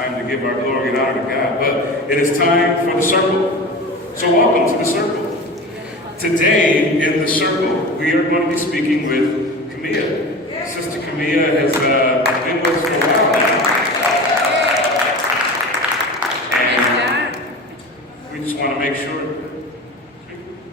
time to give our glory and honor to God, but it is time for the circle. So welcome to the circle. Today in the circle, we are going to be speaking with Camilla. Sister Camilla has been with us for a while now. And we just want to make sure.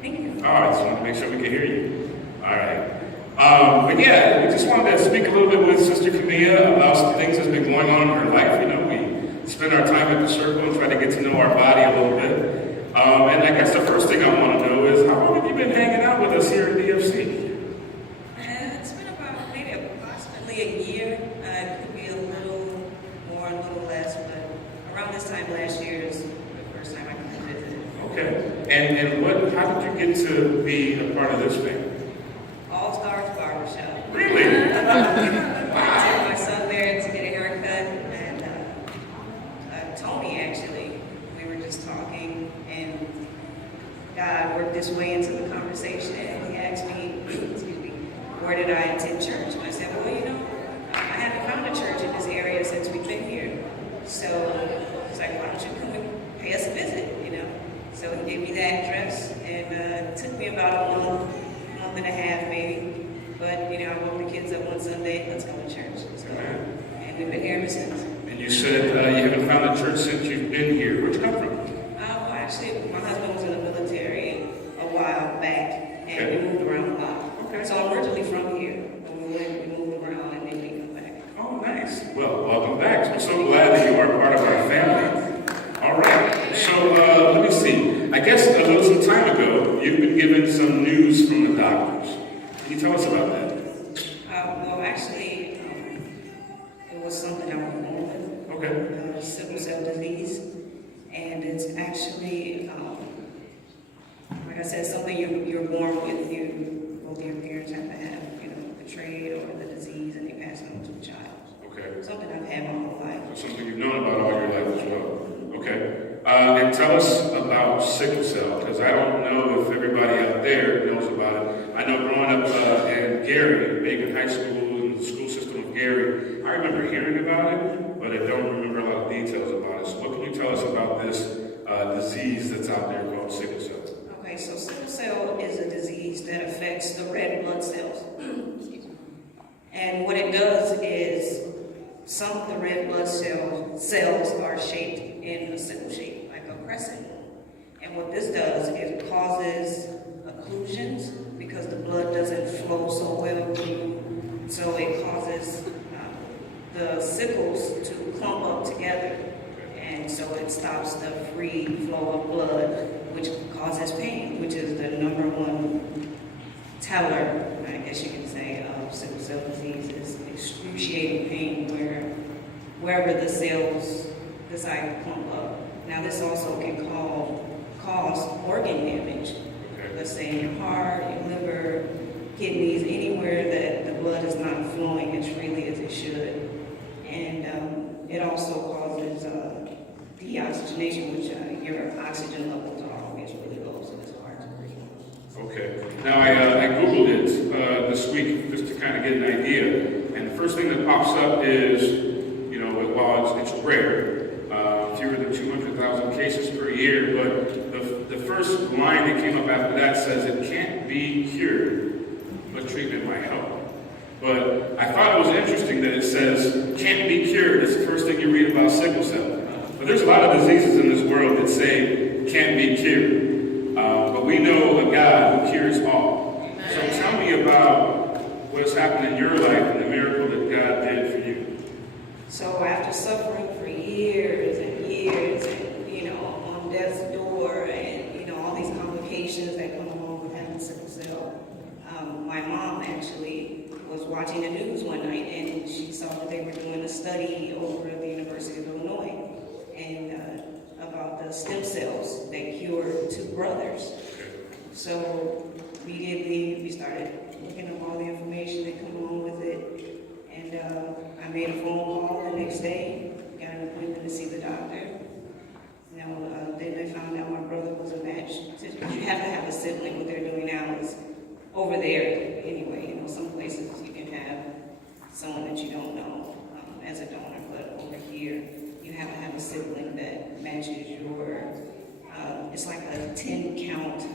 Thank you. All right, just want to make sure we can hear you. All right. But yeah, we just wanted to speak a little bit with Sister Camilla about some things that's been going on in her life. You know, we spend our time at the circle and try to get to know our body a little bit. And I guess the first thing I want to know is, how long have you been hanging out with us here at DFC? It's been about maybe approximately a year. It could be a little more, a little less, but around this time last year is the first time I come to visit. Okay. And how did you get to be a part of this family? All Stars Barbershop. Really? I took my son there to get a haircut, and Tony actually, we were just talking, and God worked his way into the conversation, and he asked me, excuse me, where did I attend church? And I said, well, you know, I haven't found a church in this area since we've been here. So he's like, why don't you come and pay us a visit, you know? So he gave me the address, and it took me about a month and a half maybe, but you know, I woke the kids up one Sunday, let's go to church. So, and we've been here ever since. And you said you haven't found a church since you've been here. Where'd you come from? Well, actually, my husband was in the military a while back, and we moved around a lot. Okay. So I'm originally from here, but we moved around and then we come back. Oh, nice. Well, welcome back. I'm so glad that you are part of our family. All right. So let me see. I guess some time ago, you've been given some news from the doctors. Can you tell us about that? Well, actually, it was something I was born with. Okay. Sickle cell disease. And it's actually, like I said, something you're born with. Both your parents have to have, you know, the trait or the disease, and they pass it on to the child. Okay. Something I've had my whole life. So something you've known about all your life as well. Okay. And tell us about sickle cell, because I don't know if everybody out there knows about it. I know growing up in Gary, Macon High School, in the school system of Gary, I remember hearing about it, but I don't remember a lot of details about it. So what can you tell us about this disease that's out there called sickle cell? Okay, so sickle cell is a disease that affects the red blood cells. And what it does is, some of the red blood cells are shaped in a sickle shape, like a crescent. And what this does is it causes occlusions because the blood doesn't flow so well through. So it causes the sickles to clump up together. And so it stops the free flow of blood, which causes pain, which is the number one teller, I guess you can say, of sickle cell disease, is excruciating pain wherever the cells decide to clump up. Now, this also can cause organ damage. Let's say in your heart, your liver, kidneys, anywhere that the blood is not flowing as freely as it should. And it also causes deoxygenation, which your oxygen levels are always really low, so it's hard to breathe. Okay. Now, I Googled it this week just to kind of get an idea. And the first thing that pops up is, you know, while it's rare, fewer than 200,000 cases per year, but the first line that came up after that says it can't be cured, but treatment might help. But I thought it was interesting that it says can't be cured. It's the first thing you read about sickle cell. But there's a lot of diseases in this world that say can't be cured. But we know a God who cures all. So tell me about what has happened in your life and the miracle that God did for you. So after suffering for years and years, and you know, on death's door, and you know, all these complications that come along with having sickle cell, my mom actually was watching the news one night, and she saw that they were doing a study over at the University of Illinois, and about the stem cells that cured two brothers. So immediately we started looking up all the information that come along with it, and I made a phone call the next day, got an appointment to see the doctor. You know, then I found out my brother was a match. You have to have a sibling. What they're doing now is over there anyway. You know, some places you can have someone that you don't know as a donor, but over here you have to have a sibling that matches your, it's like a 10 count,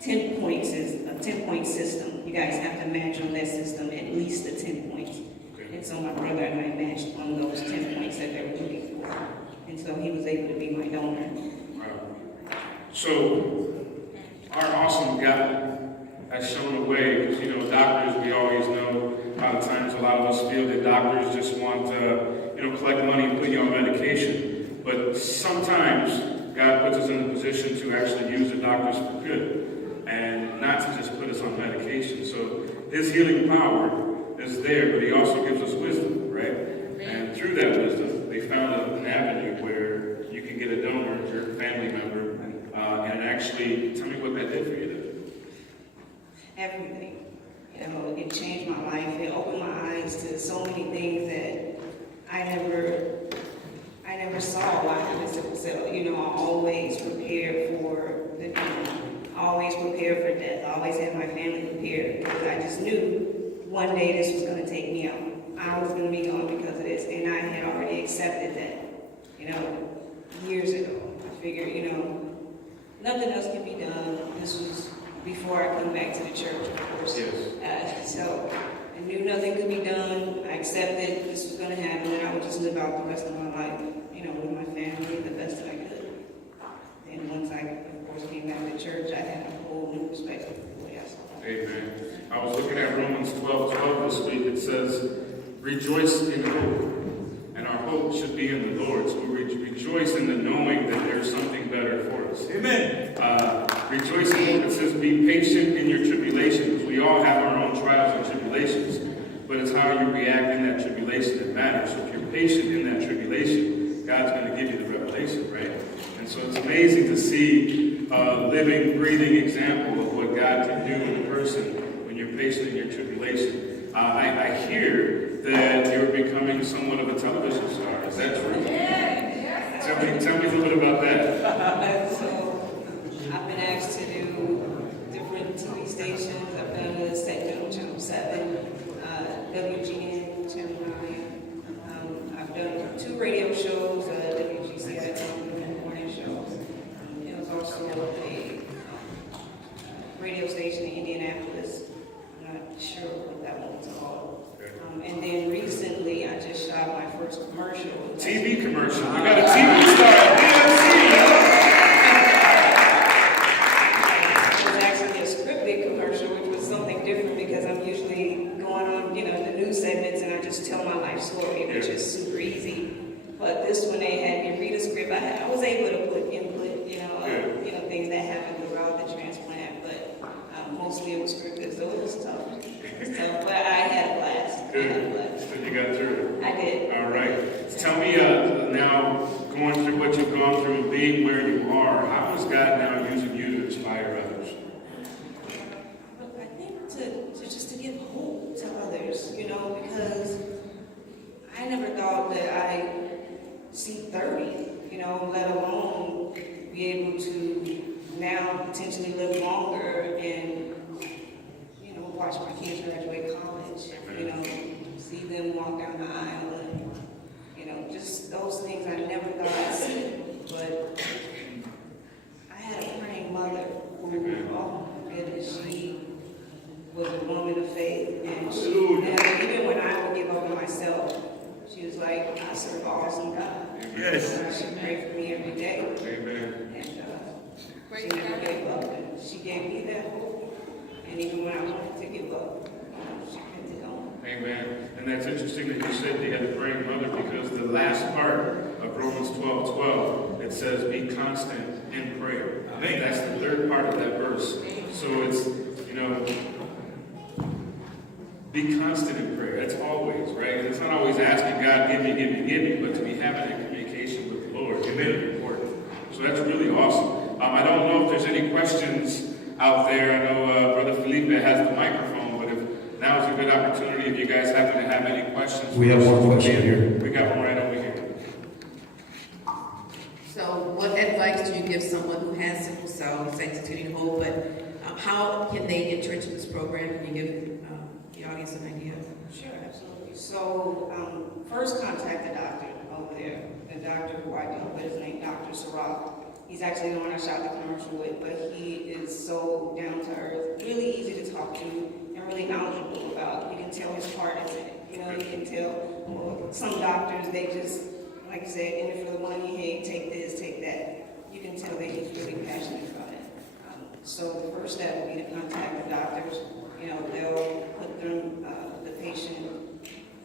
10 points is a 10-point system. You guys have to match on that system at least the 10 points. And so my brother and I matched on those 10 points that they were looking for. And so he was able to be my donor. Wow. So, our awesome God has shown the way, because, doctors, we always know, a lot of times a lot of us feel that doctors just want to, collect money and put you on medication. But sometimes God puts us in a position to actually use the doctors for good and not to just put us on medication. So his healing power is there, but he also gives us wisdom, right? And through that wisdom, they found an avenue where you can get a donor, your family member, and actually, tell me what that did for you then. Everything. It changed my life. It opened my eyes to so many things that I never saw while having sickle cell. I always prepared for the doom. I always prepared for death. I always had my family prepared because I just knew one day this was going to take me out. I was going to be gone because of this, and I had already accepted that, years ago. I figured, nothing else can be done. This was before I come back to the church, of course. Yes. So I knew nothing could be done. I accepted this was going to happen, and I would just live out the rest of my life, with my family the best that I could. And once I, of course, came back to church, I had a whole new perspective of the way I saw it. Amen. I was looking at Romans 12:12 this week. It says, rejoice in hope. And our hope should be in the Lord. So we rejoice in the knowing that there's something better for us. Amen. Rejoice in hope. It says, be patient in your tribulations. We all have our own trials and tribulations. But it's how you react in that tribulation that matters. So if you're patient in that tribulation, God's going to give you the revelation, right? And so it's amazing to see a living, breathing example of what God can do in a person when you're patient in your tribulation. I hear that you're becoming somewhat of a television star. Is that true? Yeah. Tell me a little bit about that. So I've been asked to do different TV stations. I've done a segment on Channel 7, WGN, Channel 9. I've done 2 radio shows, WGCI, the morning show. It was also a radio station in Indianapolis. I'm not sure what that one was called. And then recently, I just shot my first commercial. TV commercial. You got a TV star at DMC. It was actually a scripted commercial, which was something different because I'm usually going on, the news segments and I just tell my life story, which is super easy. But this one, they had me read a script. I was able to put input, things that happened throughout the transplant, but mostly it was scripted, so it was tough. But I had a blast. Good. So you got through it. I did. All right. So tell me now, going through what you've gone through and being where you are, how is God now using you to inspire others? I think to give hope to others, because I never thought that I'd see 30, let alone be able to now potentially live longer and, watch my kids graduate college, see them walk down the aisle and, just those things I never thought I'd see. But I had a praying mother who, oh my goodness, she was a woman of faith. And even when I would give up on myself, she was like, I serve an awesome God. Yes. She prayed for me every day. Amen. And she never gave up. And she gave me that hope. And even when I wanted to give up, she kept it on. Amen. And that's interesting that you said you had a praying mother, because the last part of Romans 12:12, it says, be constant in prayer. I think that's the third part of that verse. So it's, be constant in prayer. That's always, right? And it's not always asking God, give me, but to be having that communication with the Lord is really important. So that's really awesome. I don't know if there's any questions out there. I know Brother Felipe has the microphone, but if now is a good opportunity, if you guys happen to have any questions. We have one question here. We got one right over here. So what advice do you give someone who has sickle cell, thanks to your hope, but how can they get into this program? Can you give the audience an idea? Sure, absolutely. So first contact the doctor. over there. The doctor who I dealt with is named Dr. Sarab. He's actually the one I shot the commercial with, but he is so down to earth, really easy to talk to, and really knowledgeable about. You can tell his heart is in it. You know, you can tell, well, some doctors, they just, like I said, in it for the money, hey, take this, take that. You can tell that he's really passionate about it. So the first step would be to contact the doctors. You know, they'll put them, the patient,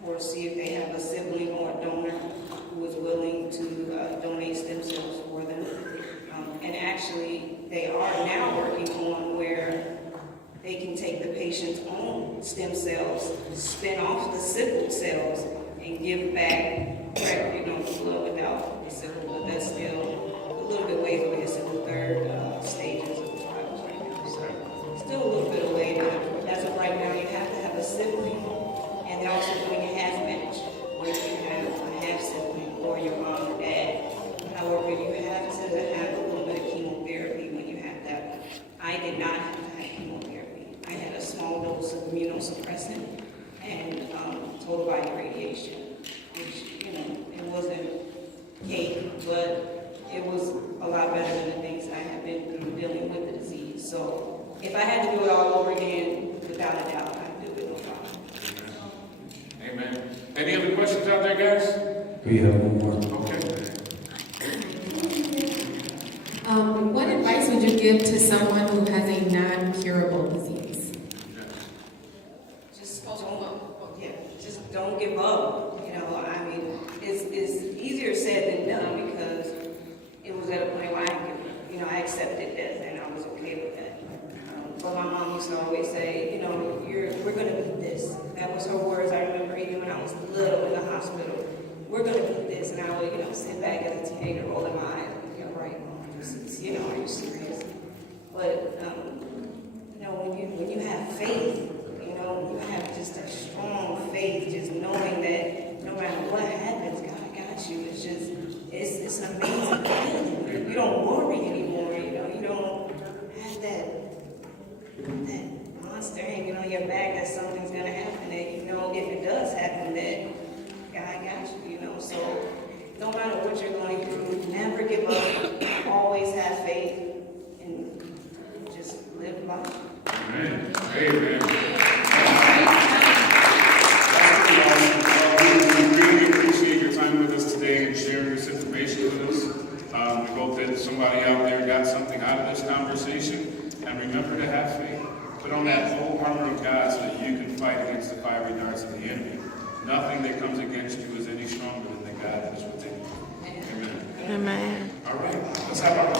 or see if they have a sibling or a donor who is willing to donate stem cells for them. And actually, they are now working on where they can take the patient's own stem cells, spin off the sickle cells, and give back, correct, you know, the blood without the sickle, but that's still a little bit ways away. It's in the third stages of the trials right now. So still a little bit away, but as of right now, you have to have a sibling, and they're also doing a half match, where you can have a half sibling or your mom or dad. However, you have to have a little bit of chemotherapy when you have that. I did not have to have chemotherapy. I had a small dose of immunosuppressant and total body radiation, which, you know, it wasn't cake, but it was a lot better than the things I had been through dealing with the disease. So if I had to do it all over again, without a doubt, I'd do it, no problem. Amen. Any other questions out there, guys? We have one more. Okay. What advice would you give to someone who has a non-curable disease? Just don't give up. You know, I mean, it's easier said than done because it was at a point where I accepted death and I was okay with that. But my mom used to always say, you know, we're going to beat this. That was her words. I remember even when I was little in the hospital, we're going to beat this. And I would, you know, sit back as a teenager rolling my eyes. You're right, Mom. You know, are you serious? But, you know, when you have faith, you know, you have just a strong faith, just knowing that no matter what happens, God got you. It's just, it's an amazing feeling. You don't worry anymore, you know, you don't have that monster hanging on your back that something's going to happen, that you know if it does happen, that God got you, you know. So no matter what you're going through, never give up, always have faith, and just live life. Amen. Amen. We really appreciate your time with us today and sharing this information with us. We hope that somebody out there got something out of this conversation. And remember to have faith. Put on that whole armor of God so that you can fight against the fiery darts of the enemy. Nothing that comes against you is any stronger than the God that is within you. Amen. Amen. All right. Let's have our